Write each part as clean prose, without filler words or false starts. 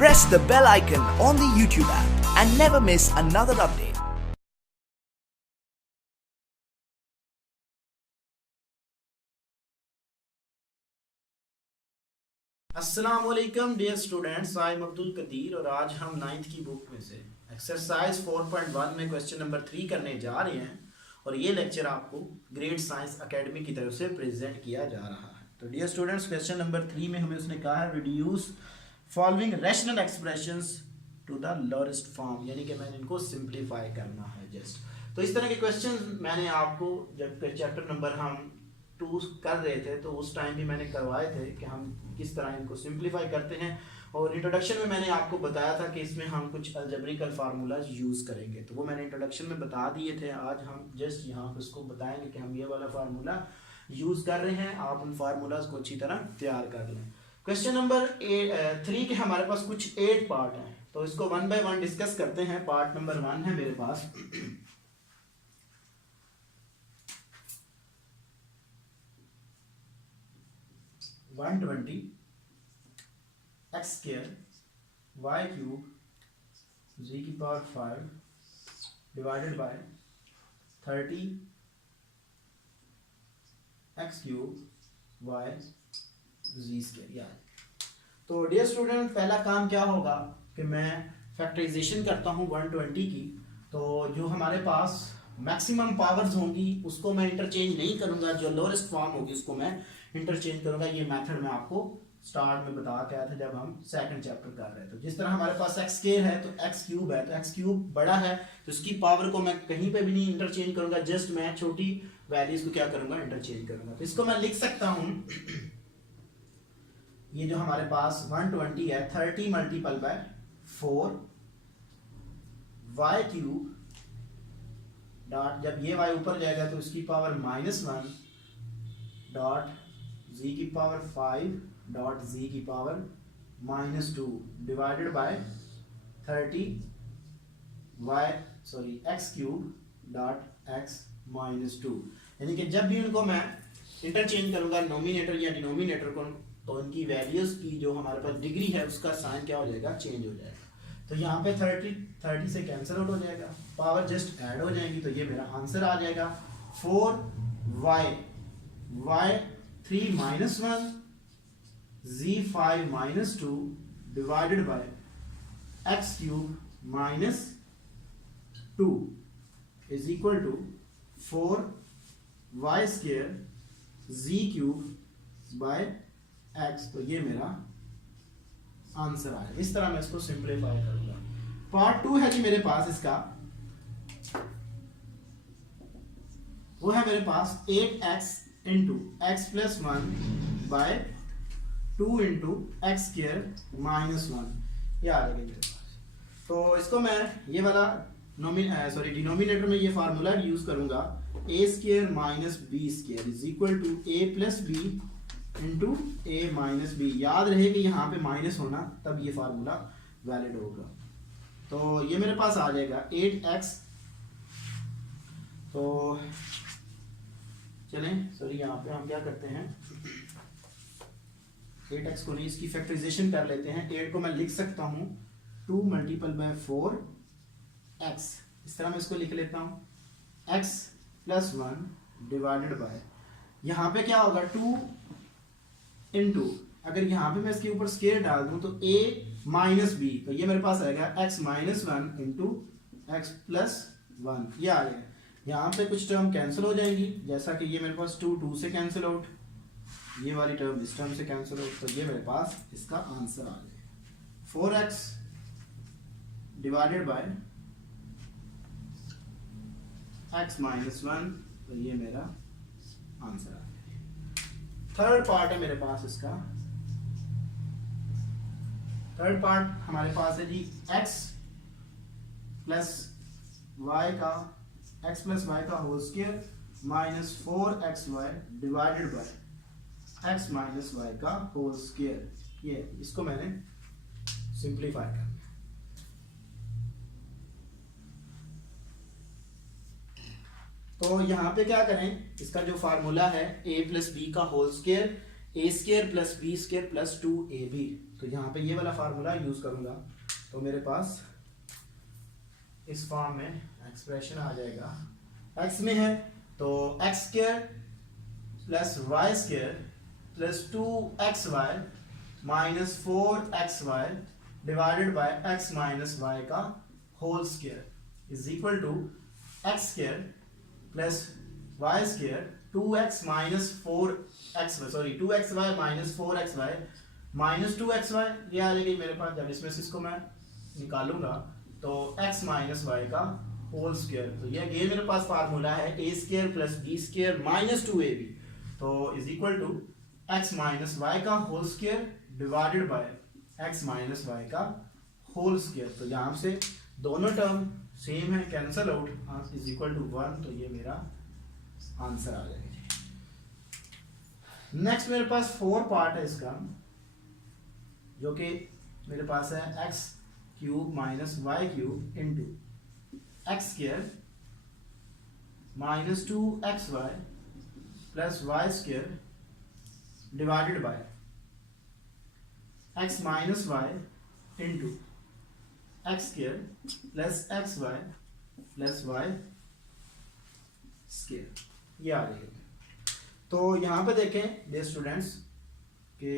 press the bell icon on the YouTube app and never miss another update. अस्सलाम वालेकुम dear students, I am Abdul Qadir और आज हम 9th की बुक में से एक्सरसाइज 4.1 में क्वेश्चन नंबर 3 करने जा रहे हैं और ये लेक्चर आपको ग्रेड साइंस एकेडमी की तरफ से प्रेजेंट किया जा रहा है। तो डियर स्टूडेंट्स, क्वेश्चन नंबर 3 में हमें उसने कहा है reduce following rational expressions to the lowest form, यानी कि मैंने इनको सिंप्लीफाई करना है जस्ट। तो इस तरह के क्वेश्चन मैंने आपको जब चैप्टर नंबर हम 2 कर रहे थे तो उस टाइम भी मैंने करवाए थे कि हम किस तरह इनको सिंप्लीफाई करते हैं, और इंट्रोडक्शन में मैंने आपको बताया था कि इसमें हम कुछ अलजेब्रिकल फार्मूलाज यूज़ करेंगे, तो वो मैंने इंट्रोडक्शन में बता दिए थे। आज हम जस्ट यहाँ पर उसको बताएंगे कि हम ये वाला फार्मूला यूज़ कर रहे हैं, आप उन फार्मूलाज को अच्छी तरह तैयार कर लें। क्वेश्चन नंबर 3 के हमारे पास कुछ 8 पार्ट हैं, तो इसको 1 बाय 1 डिस्कस करते हैं। पार्ट नंबर 1 है मेरे पास 120 x square y cube z की power 5 divided by 30 x cube y z square. यार तो डियर स्टूडेंट, पहला काम क्या होगा कि मैं फैक्टराइजेशन करता हूँ 120 की। तो जो हमारे पास मैक्सिमम पावर्स होंगी उसको मैं इंटरचेंज नहीं करूंगा, जो लोएस्ट फॉर्म होगी उसको मैं इंटरचेंज करूंगा। ये मेथड मैं आपको स्टार्ट में बता के आया था जब हम सेकंड चैप्टर कर रहे थे। तो जिस तरह हमारे पास एक्स स्क्वायर है तो एक्स क्यूब है, तो एक्स क्यूब बड़ा है तो इसकी पावर को मैं कहीं पे भी नहीं इंटरचेंज करूंगा, जस्ट मैं छोटी वैल्यूज को क्या करूंगा, इंटरचेंज करूंगा। तो इसको मैं लिख सकता हूं, ये जो हमारे पास 120 है 30 multiple by 4 Y cube dot, जब ये y ऊपर जाएगा तो इसकी पावर -1 डॉट z की पावर 5 डॉट z की power -2 divided by 30 x cube dot x -2। यानी कि जब भी उनको मैं इंटरचेंज करूंगा नोमिनेटर या डिनोमिनेटर को, तो इनकी वैल्यूज की जो हमारे पास डिग्री है उसका साइन क्या हो जाएगा, चेंज हो जाएगा। तो यहाँ पे 30 से कैंसिल आउट हो जाएगा, पावर जस्ट ऐड हो जाएगी, तो ये मेरा आंसर आ जाएगा 4y 3 -1 z5 -2 divided by x cube -2 is equal to 4y square z cube by x। तो ये मेरा आंसर आया। इस तरह मैं इसको सिंप्लीफाई करूंगा। पार्ट 2 है जी मेरे पास, इसका वो है मेरे पास 8x into X plus 1 by 2 into X square -1, ये आ जाएगा मेरे पास। तो इसको मैं ये वाला डिनोमिनेटर में ये फार्मूला यूज करूंगा, a square minus B square is equal to a plus B into a minus B. याद रहे कि यहाँ पे माइनस होना तब ये फार्मूला वैलिड होगा। तो ये मेरे पास आ जाएगा 8x। तो चलें, सॉरी यहाँ पे हम क्या करते हैं, 8x को नहीं, इसकी फैक्टराइजेशन कर लेते हैं। 8 को मैं लिख सकता हूँ 2 मल्टीपल बाय 4x, इस तरह मैं इसको लिख लेता हूँ x प्लस 1 डिवाइडेड बाय, यहाँ पे क्या होगा 2 इंटू, अगर यहाँ पे मैं इसके ऊपर स्क्वायर डाल दूं तो a माइनस बी, तो ये मेरे पास आएगा x minus 1 into X plus 1, ये आ गया। यहाँ पे कुछ टर्म कैंसिल हो जाएंगी, जैसा कि ये मेरे पास 2 से कैंसिल आउट, ये वाली टर्म इस टर्म से कैंसिल आउट, तो ये मेरे पास इसका आंसर आ जाएगा 4x divided by x minus 1, तो ये मेरा आंसर आ गया। थर्ड पार्ट है मेरे पास, इसका थर्ड पार्ट हमारे पास है जी x प्लस वाई का whole square minus 4xy divided by x minus Y का होल स्क्वायर। ये इसको मैंने सिंप्लीफाई कर, तो यहाँ पे क्या करें, इसका जो फार्मूला है a प्लस बी का whole square, a square plus B square plus 2ab, तो यहाँ पे ये वाला फार्मूला यूज़ करूँगा तो मेरे पास इस फॉर्म में एक्सप्रेशन आ जाएगा। x में है तो x square plus Y square plus 2xy minus 4xy divided by x minus Y का whole square is equal to x square plus Y square 2x minus 4xy sorry 2xy minus 4xy minus 2xy ये आ जाएगी मेरे पास। जब इसमें से इसको मैं निकालूंगा तो x माइनस वाई का होल स्क्वायर, तो ये अगेन मेरे पास फार्मूला है a square plus b square minus 2ab तो is equal to x minus Y का whole square divided by x minus Y का होल स्क्वायर। तो यहाँ से दोनों टर्म सेम है, cancel out is equal to 1, तो ये मेरा आंसर आ जाएगा। नेक्स्ट मेरे पास 4 पार्ट है इसका, जो कि मेरे पास है X cube minus Y cube into X square minus 2xy plus Y square divided by x minus Y into X square plus X Y plus Y square, ये आ रही है। तो यहाँ पे देखें डियर स्टूडेंट्स कि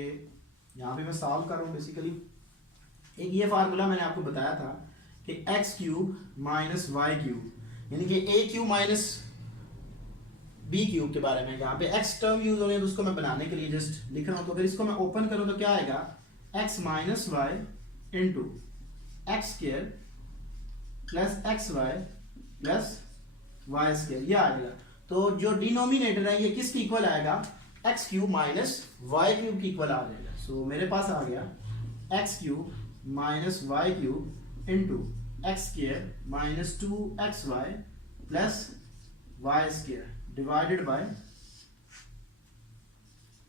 यहाँ पे मैं सॉल्व कर रहा हूँ बेसिकली। एक ये फार्मूला मैंने आपको बताया था कि X cube minus Y cube यानी कि A cube minus B cube के बारे में, यहाँ पे एक्स टर्म यूज हो रहे हैं तो उसको मैं बनाने के लिए जस्ट लिख रहा हूँ। तो अगर इसको मैं ओपन करूँ तो क्या आएगा, X minus Y into X square plus X Y plus Y square, ये आ जाएगा। तो जो डिनोमिनेटर है ये किसकी इक्वल आएगा, X cube minus Y cube की इक्वल आ जाएगा। सो मेरे पास आ गया X cube minus Y cube into X square minus 2xy plus Y square divided by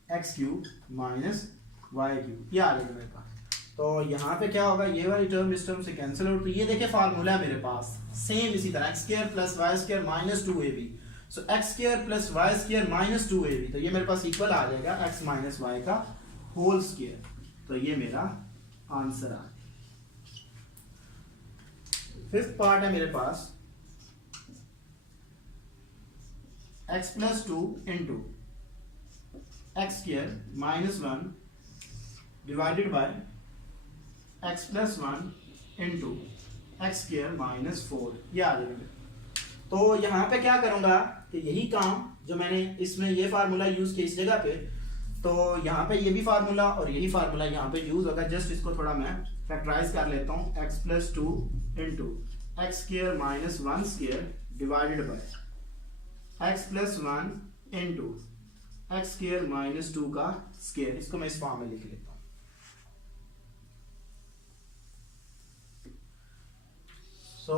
X cube minus Y cube, ये आ जाएगा मेरे पास। तो यहाँ पे क्या होगा, ये वाली टर्म इस टर्म से कैंसिल आउट। तो ये देखिए फार्मूला मेरे पास सेम इसी तरह x square plus Y square minus 2ab, so x square plus Y square minus 2ab, तो ये मेरे पास इक्वल आ जाएगा एक्स माइनस वाई का होल स्क्वायर। तो ये मेरा आंसर आ गया। फिफ्थ पार्ट है मेरे पास x plus 2 into X square minus 1 divided by x plus 1 into X square minus 4, ये आ जाएगा। तो यहाँ पे क्या करूंगा कि यही काम जो मैंने इसमें ये फार्मूला यूज किया इस जगह पे, तो यहाँ पे ये भी फार्मूला और यही फार्मूला यहाँ पे यूज होगा। जस्ट इसको थोड़ा मैं फैक्टराइज कर लेता हूँ, x plus 2 into X square minus 1 square divided by X plus 1 into X square minus 2 का स्क्वायर, इसको मैं इस फॉर्म में लिख लेता हूँ। सो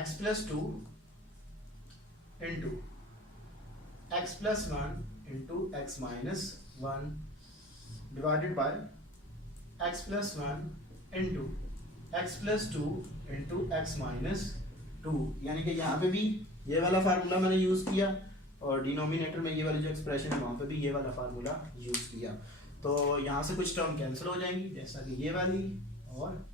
x plus 2 into X plus 1 into X minus 1 divided by X plus 1 into X plus 2 into X minus 2, यानी कि यहाँ पे भी ये वाला फार्मूला मैंने यूज किया और डिनोमिनेटर में ये वाली जो एक्सप्रेशन है वहाँ पे भी ये वाला फार्मूला यूज किया। तो यहाँ से कुछ टर्म कैंसिल हो जाएंगी जैसा कि ये वाली और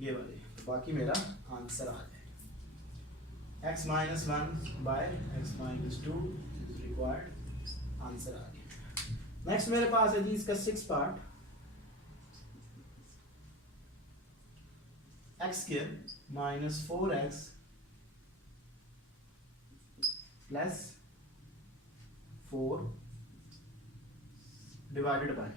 ये वाली, तो बाकी मेरा आंसर आ जाएगा x minus 1 by x minus 2 is required, answer आ गया। नेक्स्ट मेरे पास है जी इसका 6 part, x square minus 4x plus 4 divided by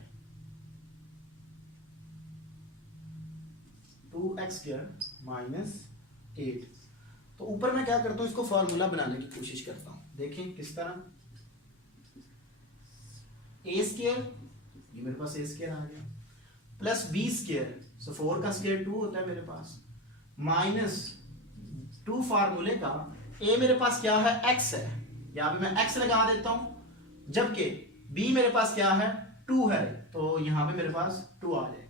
2x square minus 8। तो ऊपर मैं क्या करता हूँ, इसको फॉर्मूला बनाने की कोशिश करता हूँ। देखें किस तरह, a स्क्वायर, ये मेरे पास a स्क्वायर आ गया, प्लस b स्क्वायर, सो 4 का स्क्वायर 2 होता है मेरे पास, माइनस 2 फार्मूले का a मेरे पास क्या है, x है, यहाँ पे मैं x लगा देता हूँ, जबकि b मेरे पास क्या है, 2 है, तो यहाँ पे मेरे पास 2 आ जाएगा।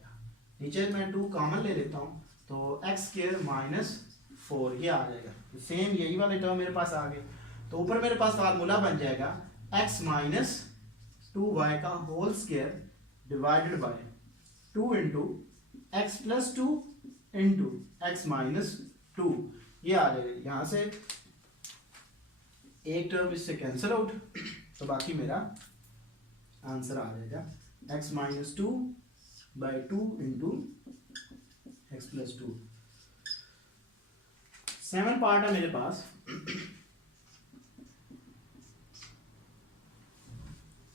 नीचे मैं 2 कॉमन ले लेता हूँ तो x स्क्वायर माइनस 4 ये आ जाएगा। तो सेम यही वाले टर्म मेरे पास आ गए। तो ऊपर मेरे पास फार्मूला बन जाएगा x माइनस 2y का whole square divided by 2 into X plus 2 into X minus 2। ये आ जाएगा, यहां से एक टर्म इससे कैंसिल आउट, तो बाकी मेरा आंसर आ जाएगा x minus 2 by 2 into X plus 2। 7 part है मेरे पास।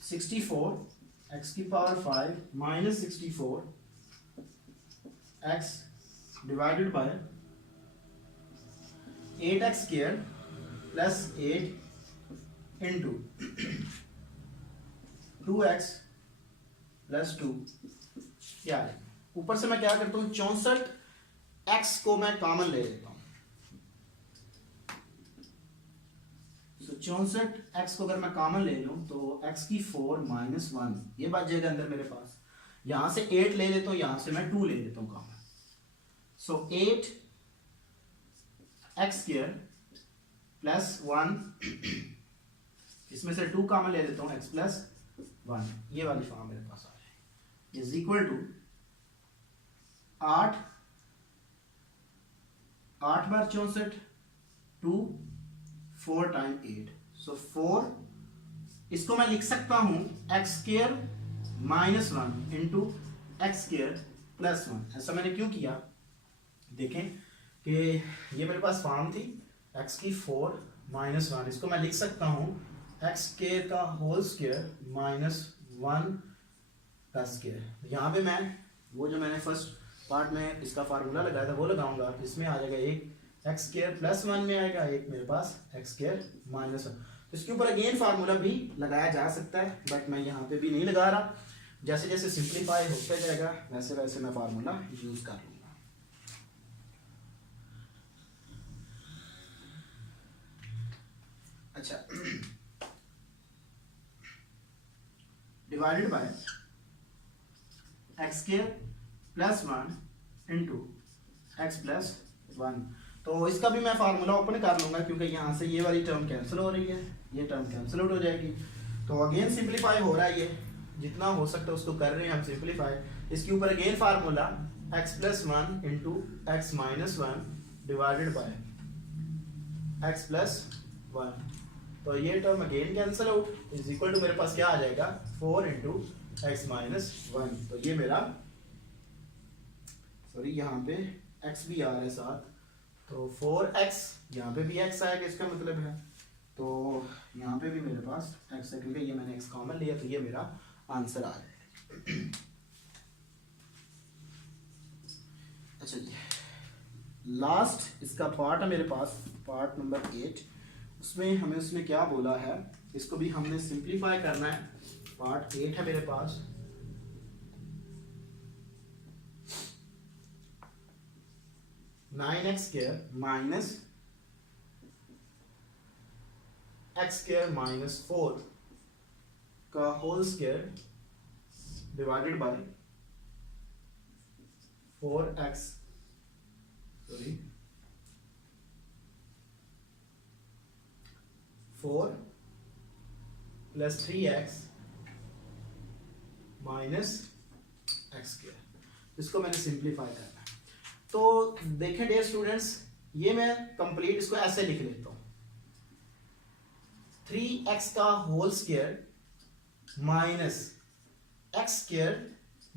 64 एक्स की power 5 minus 64 x divided by 8x square plus 8 into 2x plus 2। क्या है, ऊपर से मैं क्या करता हूँ, 64x को मैं कॉमन ले लेता हूँ। 64x को अगर मैं कॉमन ले लूं तो x की 4 माइनस 1 ये बच जाएगा अंदर मेरे पास। यहां से 8 ले लेता हूं, यहां से मैं 2 ले लेता हूं कॉमन। सो 8x स्क्वायर प्लस 1, इसमें से 2 कॉमन ले लेता हूं, x प्लस 1, ये वाली फॉर्म मेरे पास आ जाए इज इक्वल टू 8 बार 64 2 4 टाइम 8, सो 4, इसको मैं लिख सकता हूं X square minus 1 into X square plus 1। ऐसा मैंने क्यों किया, देखें कि ये मेरे पास फॉर्म थी एक्स की 4 माइनस 1, इसको मैं लिख सकता हूं एक्स स्क्वायर का होल स्क्वायर माइनस 1 का स्क्वायर। यहाँ पे मैं वो जो मैंने फर्स्ट पार्ट में इसका फार्मूला लगाया था वो लगाऊंगा, इसमें आ जाएगा एक एक्स स्क्वायर प्लस 1 में आएगा, एक मेरे पास एक्स स्क्वायर माइनस 1। तो इसके ऊपर अगेन फार्मूला भी लगाया जा सकता है, बट मैं यहाँ पे भी नहीं लगा रहा। जैसे जैसे सिंप्लीफाई होता जाएगा वैसे वैसे मैं फार्मूला यूज कर लूंगा। अच्छा, divided by x square plus 1 into X plus 1। तो इसका भी मैं फार्मूला ओपन कर लूंगा क्योंकि यहाँ से ये वाली टर्म कैंसिल हो रही है, ये टर्म कैंसिल आउट हो जाएगी। तो अगेन सिंप्लीफाई हो रहा है, ये जितना हो सकता है उसको कर रहे हैं हम सिंप्लीफाई। इसके ऊपर again formula x plus 1 into X minus 1 divided by X plus 1। तो ये term again cancel out is equal to मेरे पास क्या आ जाएगा 4 इंटू एक्स माइनस 1। तो ये मेरा, सॉरी यहाँ पे x भी आ रहा है साथ, तो 4x, यहाँ पे भी x आएगा, इसका मतलब है तो यहाँ पे भी मेरे पास x है क्योंकि ये मैंने x कॉमन लिया, तो ये मेरा आंसर आ जाएगा। अच्छा जी, लास्ट इसका पार्ट है मेरे पास, पार्ट नंबर 8, उसमें हमें उसने क्या बोला है, इसको भी हमने सिंप्लीफाई करना है। पार्ट 8 है मेरे पास। Nine x square minus x square minus 4 का whole square divided by 4x, sorry 4 plus 3x minus x square. इसको मैंने सिंप्लीफाई करना है। तो देखें डियर स्टूडेंट्स, ये मैं कंप्लीट इसको ऐसे लिख लेता हूं, 3x का whole square minus x square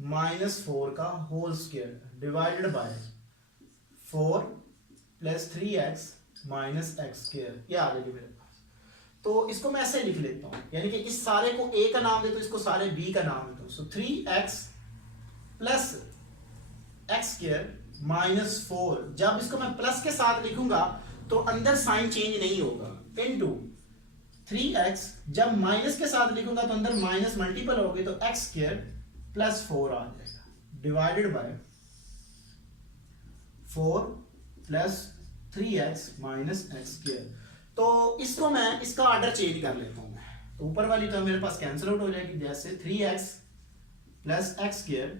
minus 4 का whole square divided by 4 plus 3x minus x square, ये आ जाएगी मेरे पास। तो इसको मैं ऐसे लिख लेता हूं, यानी कि इस सारे को a का नाम देता हूं, इसको सारे b का नाम देता हूं। सो 3x plus x square minus 4, जब इसको मैं प्लस के साथ लिखूंगा तो अंदर साइन चेंज नहीं होगा, इनटू 3x, जब माइनस के साथ लिखूंगा तो अंदर माइनस मल्टीपल होगी, तो एक्स स्क्वायर प्लस 4 आ जाएगा divided by 4 plus 3x minus x square. तो इसको मैं इसका ऑर्डर चेंज कर लेता हूं मैं, तो ऊपर वाली टर्म मेरे पास कैंसिल आउट हो जाएगी, जैसे 3x plus x square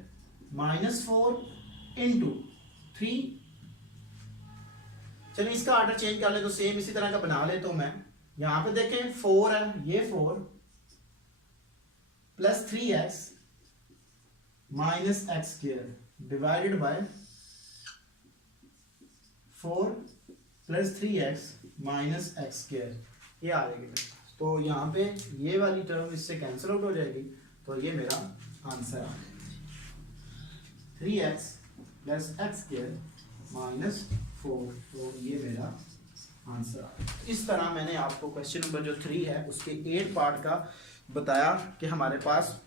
minus 4 into 3, चलिए इसका ऑर्डर चेंज कर ले तो सेम इसी तरह का बना लेता हूं मैं। यहां पे देखें 4 है, ये 4 plus 3x minus x square divided by 4 plus 3x minus x square, ये आ जाएगी। तो यहाँ पे ये वाली टर्म इससे कैंसिल आउट हो जाएगी, तो ये मेरा आंसर आ जाएगा 3x plus x square minus 4, तो ये मेरा आंसर आ जाएगा। इस तरह मैंने आपको क्वेश्चन नंबर जो 3 है उसके 8 पार्ट का बताया कि हमारे पास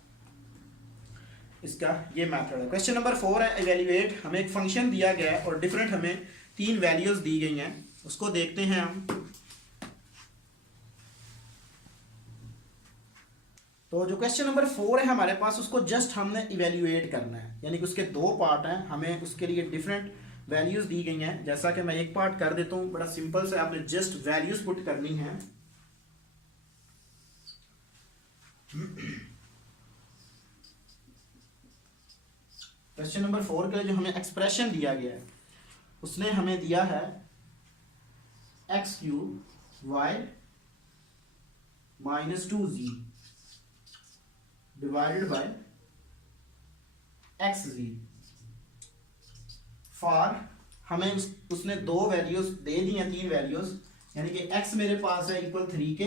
इसका ये मेथड है। क्वेश्चन नंबर 4 है इवेल्युएट। हमें एक फंक्शन दिया गया है और डिफरेंट हमें 3 वैल्यूज दी गई हैं, उसको देखते हैं हम। तो जो क्वेश्चन नंबर 4 है हमारे पास, उसको जस्ट हमने इवेल्युएट करना है, यानी कि उसके 2 पार्ट हैं, हमें उसके लिए डिफरेंट वैल्यूज दी गई हैं। जैसा कि मैं एक पार्ट कर देता हूं, बड़ा सिंपल से आपने जस्ट वैल्यूज पुट करनी है। क्वेश्चन नंबर 4 के लिए जो हमें एक्सप्रेशन दिया गया है, उसने हमें दिया है x³ y minus 2z divided by xz। For हमें उसने 2 वैल्यूज दे दी हैं, 3 वैल्यूज, यानी कि x मेरे पास है इक्वल 3 के,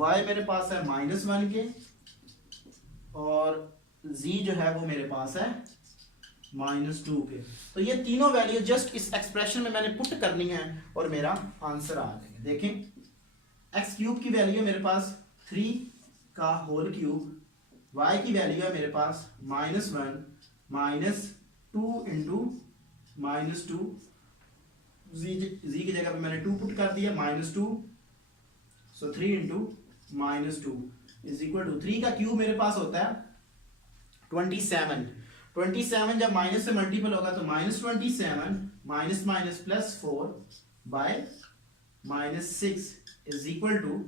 y मेरे पास है -1 के, और z जो है वो मेरे पास है -2 के। तो ये तीनों वैल्यू जस्ट इस एक्सप्रेशन में मैंने पुट करनी है और मेरा आंसर आ जाएगा। देखें x³ की वैल्यू है मेरे पास 3 का होल क्यूब, y की वैल्यू है मेरे पास -1 -2 इंटू -2, z की जगह पे मैंने 2 पुट कर दिया -2, सो 3 इंटू -2 इज इक्वल टू 3 का क्यूब मेरे पास होता है 27 जब माइनस से मल्टीपल होगा तो -27 minus minus +4 by -6 is equal to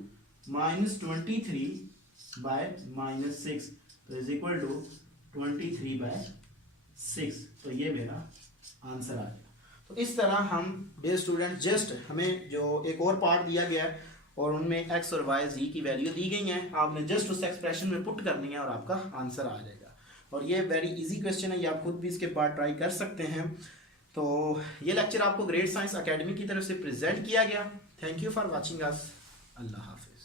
-23 by -6, तो इज इक्वल टू 23/6, तो ये मेरा आंसर आ गया। तो इस तरह हम डियर स्टूडेंट जस्ट हमें जो एक और पार्ट दिया गया है और उनमें x और y z की वैल्यू दी गई हैं, आपने जस्ट उस एक्सप्रेशन में पुट करनी है और आपका आंसर आ जाएगा। और ये वेरी इजी क्वेश्चन है, ये आप खुद भी इसके पार्ट ट्राई कर सकते हैं। तो ये लेक्चर आपको ग्रेड साइंस एकेडमी की तरफ से प्रेजेंट किया गया। Thank you for watching us. Allah Hafiz.